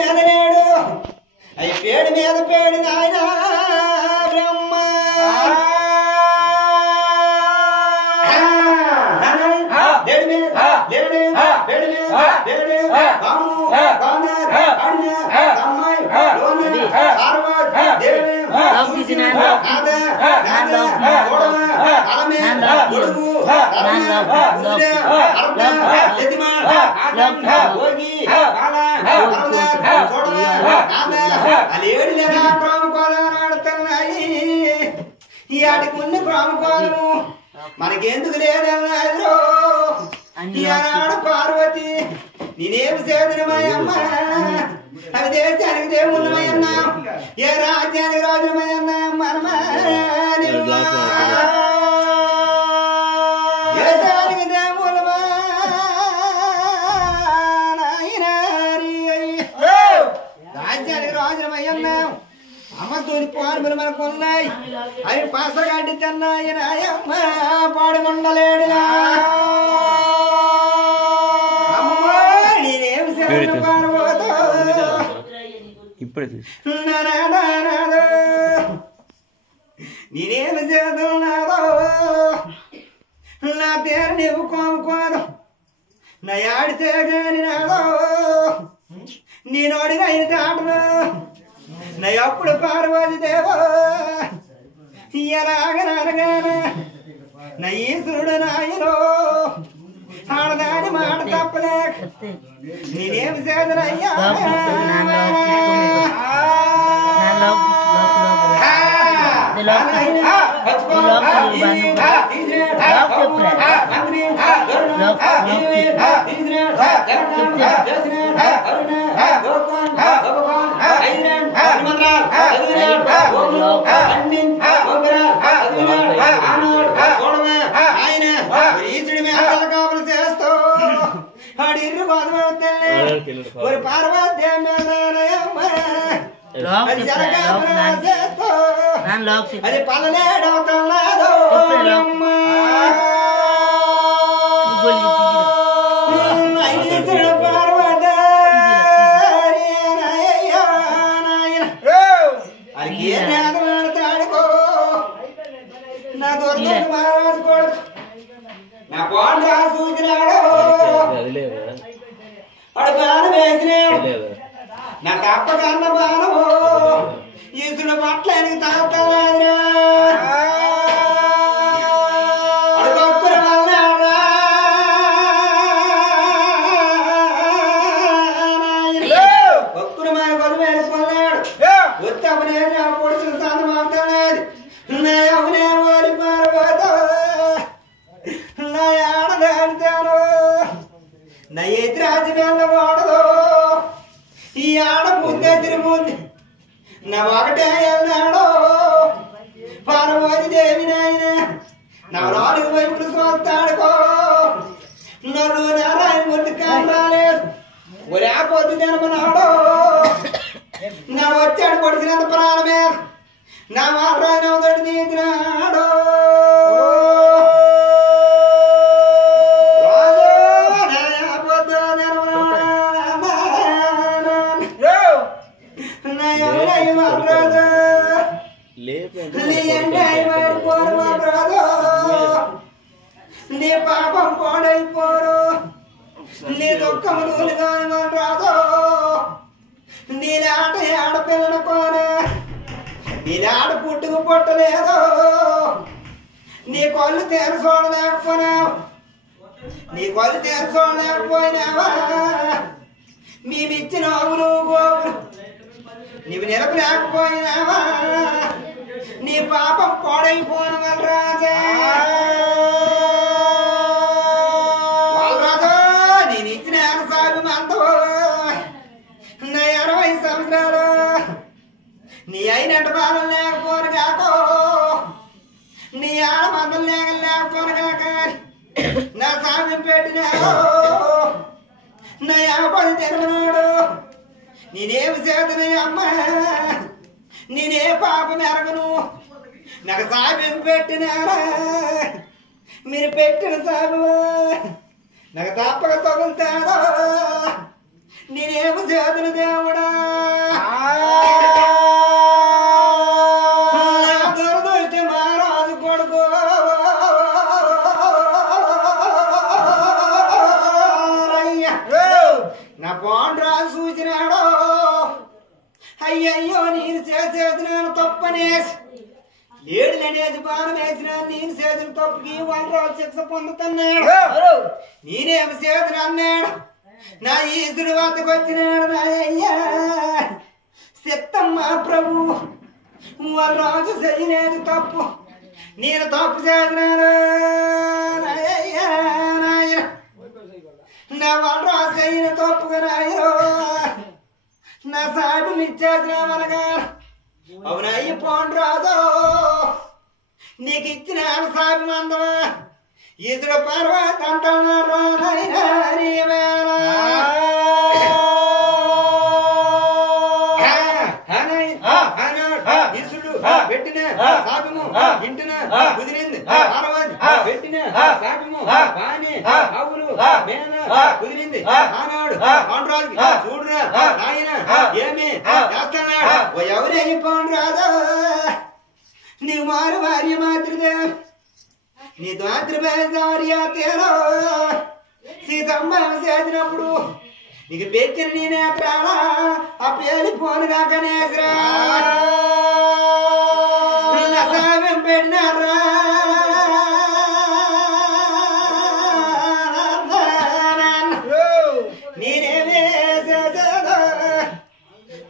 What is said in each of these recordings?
మీద లేడు అయి పేడు మీద పేడు నాయన బ్రహ్మ లేడు మీద లేడు లేడు మీద లేడు బాము బానర్ అన్న సమ్మాయి లోని సార్వత్ దేవి నాద నాద గోడవ అలమే గొడుగు అరణ ఉద్య అర్ధ సెదిమా ఆగం భోగి కాల అరణ గోడవ నాద అలేడు లేరా ప్రాముకోలను ఆడుతున్నాయి ఈ ఆటికి ఉన్న ప్రాముకోలను మనకెందుకు లేదన్నారో ఈనాడు పార్వతి నేనేమి సేదనమయ్యమ్మ అవి దేశానికి దేవుళ్ళమయ్యన్నా ఏ రాజ్యానికి రాజుమయ్యన్నా మనమా దేశానికి దేవుళ్ళమా రాజ్యానికి రాజుమయ్యన్నా అమ్మతోని పార్ములు మనకు ఉన్నాయి అవి పాసగాడి తిన్నాయి నాయమ్మ పాడుకుండలేడు నేనేం సేవ పార్వతో నేనేమి చేస్తున్నాదో నా తేరు నీవు కోముకోదు నా ఆడితే కాని నాదో నేను అడిగిన ఆటను నా ఎప్పుడు పార్వతి దేవో ఎలాగనగాన నా ఈశ్వరుడు నాయనో ఆడదాని మాట తప్పలేక నేనేమి చేదనయ్యా ஒரு பார்வத்தியம் అది పల్లెడవుతున్నాదో పార్వతి అది ఏ నేతమాడతాడుకో నా దొరికి మహారాజు కూడా నా కోట సూచినాడు వాడు బాణం వేసినాడు నా తప్పకన్న బాణము ఈసుడు పట్ల ఆయనకి తాకలేదురా అడుగొక్కుర వల్లారా ఒక్కుర మన కొలు వేడుకున్నాడు ఉత్తమనే నా పొడుచులు సంత మాట్లాడేది నా ఎవనే ఓడి పారిపోతా నా ఆడదాడితాను నా ఎదురాజు వెళ్ళకూడదు ఈ ఆడ ముందే తిరుగుంది నా ఒకటే వెళ్ళాడు పార్వతి దేవి నాయన నా నాలుగు వైపులు చూస్తాడుకో నన్ను నారాయణమూర్తి కారాలేదు ఒరే పొద్దు జన్మనాడు నా వచ్చాడు పొడిచినంత ప్రాణమే నా మాట్లాడినవుతాడు తీసినాడు నీ పాపం పాడైపోరు నీ దుఃఖములుగా రాదు నీ ఆట ఆడపిల్లల కోన నీ ఆడ పుట్టుకు పుట్టలేదు నీ కళ్ళు తెరచోడలేకపోయినావు నీ కళ్ళు తెరచోడలేకపోయినావా మేమిచ్చిన ఆవులు గోవులు నీవు నిలపలేకపోయినావా నీ పాపం పాడైపోయిన వాళ్ళరాజా వాళ్ళరాజా నేను ఇచ్చిన సాగు అంతవో నా 60 సంవత్సరాలు నీ అయినంట బాధలు లేకపోను కాకో నీ ఆడ మందలు లేకపోను కాక నా సాగు పెట్టినావు నా 50 తెరవనాడు నేనేమి చేతనే అమ్మ నేనే పాపం ఎరగను నాకు సాబెం పెట్టినారా మీరు పెట్టిన సాబు నాకు తప్పక తగులుతారా నేనేమి చేతను దేవుడా అయ్యయ్యో నేను చేసేసినాను తప్పనేసి లేడులనేసి బాణం వేసిన నేను చేసిన తప్పుకి 1 రోజు శిక్ష పొందుతున్నాడు నేనేమి చేసిన అన్నాడు నా ఈశ్వరుడు వద్దకు వచ్చినాడు నాయ్యా సిత్తమ్మ ప్రభు 1 రోజు చేయలేదు తప్పు నేను తప్పు చేసినాను నాయ్యా నాయన నా 1 రోజు చేయన తప్పుగా నాయో నా సాగు ఇచ్చేసినామనగా అవునయ్య పోండి రాజు నీకు ఇచ్చిన సాగు మందమా ఈశ్వర పర్వత అంటున్నారు ఈశ్వరుడు పెట్టిన శాపము ఇంటిన కుదిరింది పెట్టిన శాపము బానే ఆవులు మేన కుదిరింది ఆనాడు పాండురాజుకి చూడురా నాయన ఏమి చేస్తున్నాడు ఎవరేమి పోండి రాదా నీవు మారు భార్య మాతృదే నీ మాతృభార్య తేరో సీతమ్మ చేసినప్పుడు నీకు పెంచిన నేనే ప్రాణా ఆ పేరు పోనుగా గణేశ్వరా సాయం పెట్టినారా నేనేమే చేశాను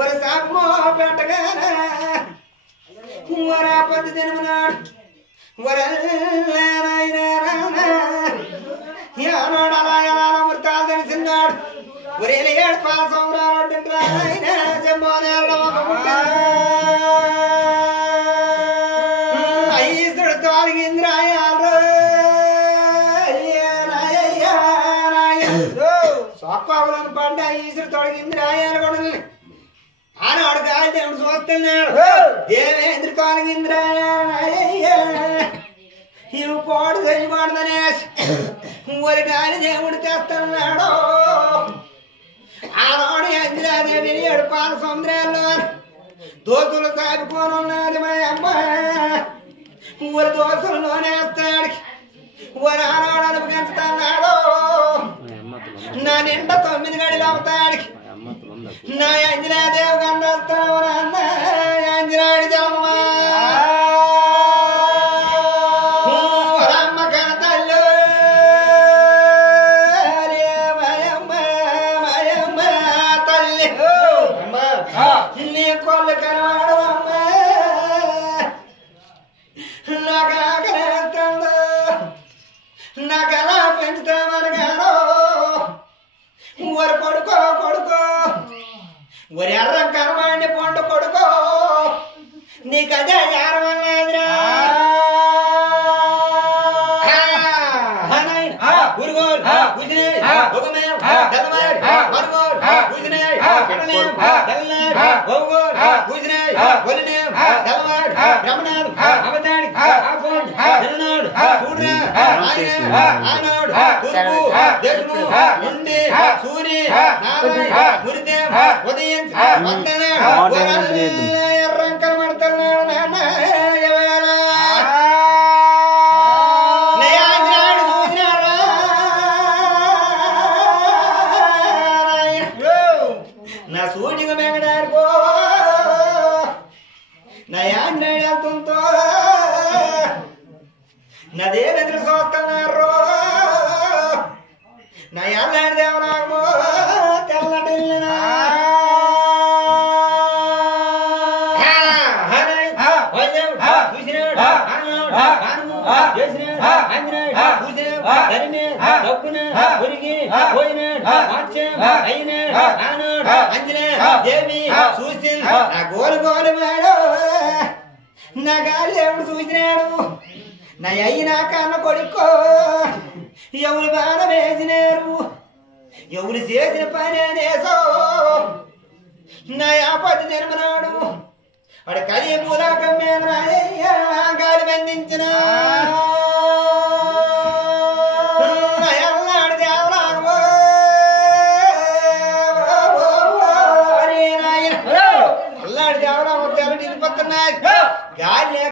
ఒక సాపమో పెట్టగానే వరా పది దినమునాడు వరనాడు అలా ఎలా అమృతాలు తెలిసినాడు ఒరేలు 7 పాల సంవత్సరాలు ఈశ్వరుడు తొలగింద్రాయాలు సొక్కవులను పడ్డ ఈశ్వరుడు తొలగింద్రాయాలు కూడా ఆనాడు కాదు దేవుడు చూస్తున్నాడు దేవేంద్ర తొలగింద్రాయ ఇవి పోడు చేయకూడదనేసి ఊరి కాని దేవుడు తెస్తున్నాడు ఆనాడు ఇందిరాదేవి 7 పాల సముద్రాల్లో దోసులు సాగిపోను ఉన్నది మా అమ్మ ఊరి దోసులలోనేస్తాడు ఊరి ఆనాడు అనుభవిస్తున్నాడు నా నిండ 9 గడిలు అవుతాడు నా అంజనాదేవి కందస్తావు అన్న అంజనాడి జమ్మ అమ్మ కనతల్లు మయమ్మ తల్లి నీ కొల్లు కనవాడమ్మ నాకు ఆకలేస్తాడు నాకు ఎలా పెంచుతామనగాను ఊరు కొడుకో ఒరి ఎర్రం కనవాడిని పండు కొడుకో నీకదే యారమన్నాదిరా గురుగోల్ గుజినే ఒకమేం దలమాడ్ మరుగోల్ గుజినే కటనే దలనాడ్ ఓగోల్ గుజినే ఒలినే దలమాడ్ బ్రహ్మనాడ్ అవతాడి ఆకోన్ దలనాడ్ చూడ్రా ఆయన ఆనాడు తురుపు దేశము నుండి సూరి నారాయణ మురిదేవ్ ఉదయం వందనాడు ఎర్రం కనబడుతున్నాడు నాన్న నా సూటిగా మేగడారుకో నా యాండ్రాయిడుతో నా దేవేంద్ర చూస్తున్నారు నా యాళ్ళాడి దేవరాగమో తెల్లటిల్లిన చూసి నా గోలు గోలు మేడు నా గాలి ఎవడు చూసినాడు నా అయ్యి నా కన్న కొడుకో ఎవరు బాధ వేసినారు ఎవరు చేసిన పని అనేసో నా ఆపత్తి జన్మనాడు వాడు కలియ పూలాకం మీద గాలి బంధించిన అల్లాడి దేవరా గాలి